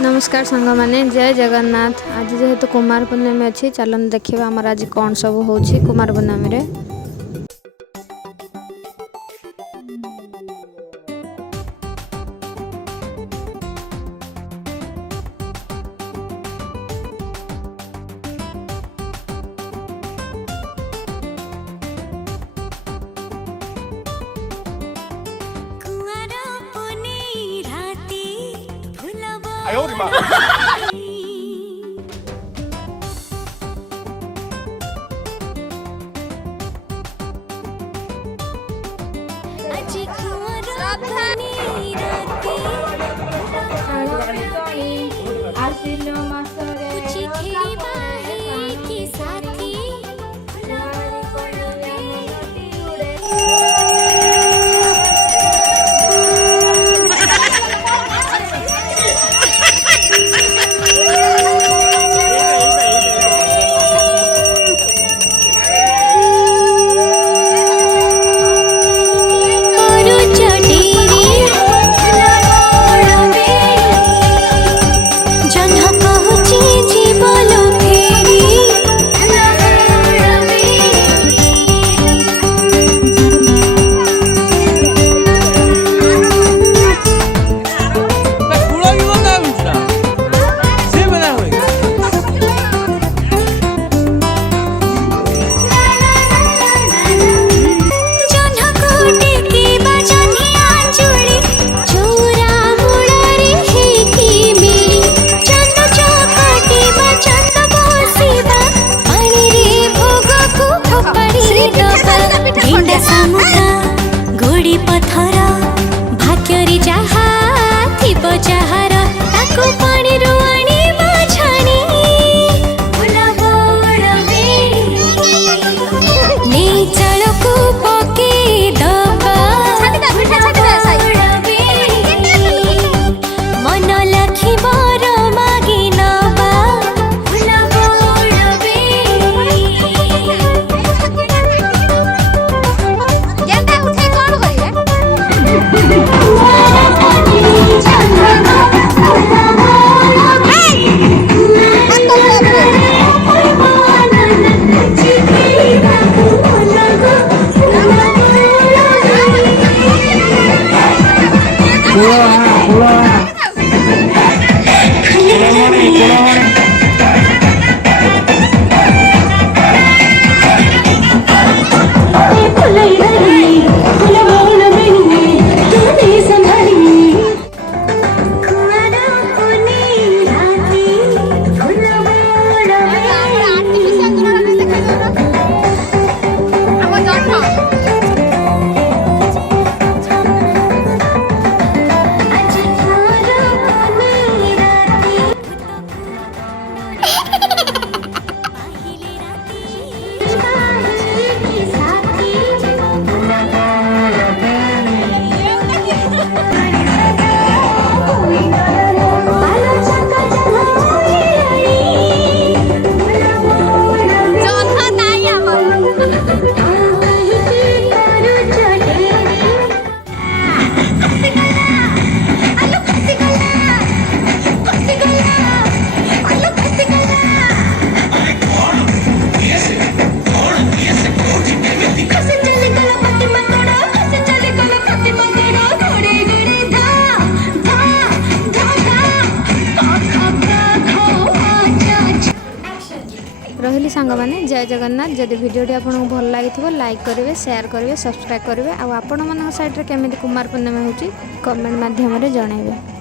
नमस्कार सांग माने जय जगन्नाथ। आज जेहेतु कुमार पूर्णिमा अच्छी चलन देखा आमर आज कौन सब हो कुमार पूर्णमी रे। रही सांग मैंने जय जगन्नाथ। जदि भिडियोटी आपको भल लगी लाइक करेंगे, शेयर करेंगे, सब्सक्राइब करेंगे। आपण मान साइड केमी कुमार पूर्णिमा हो कमेंट मध्यम जनइबे।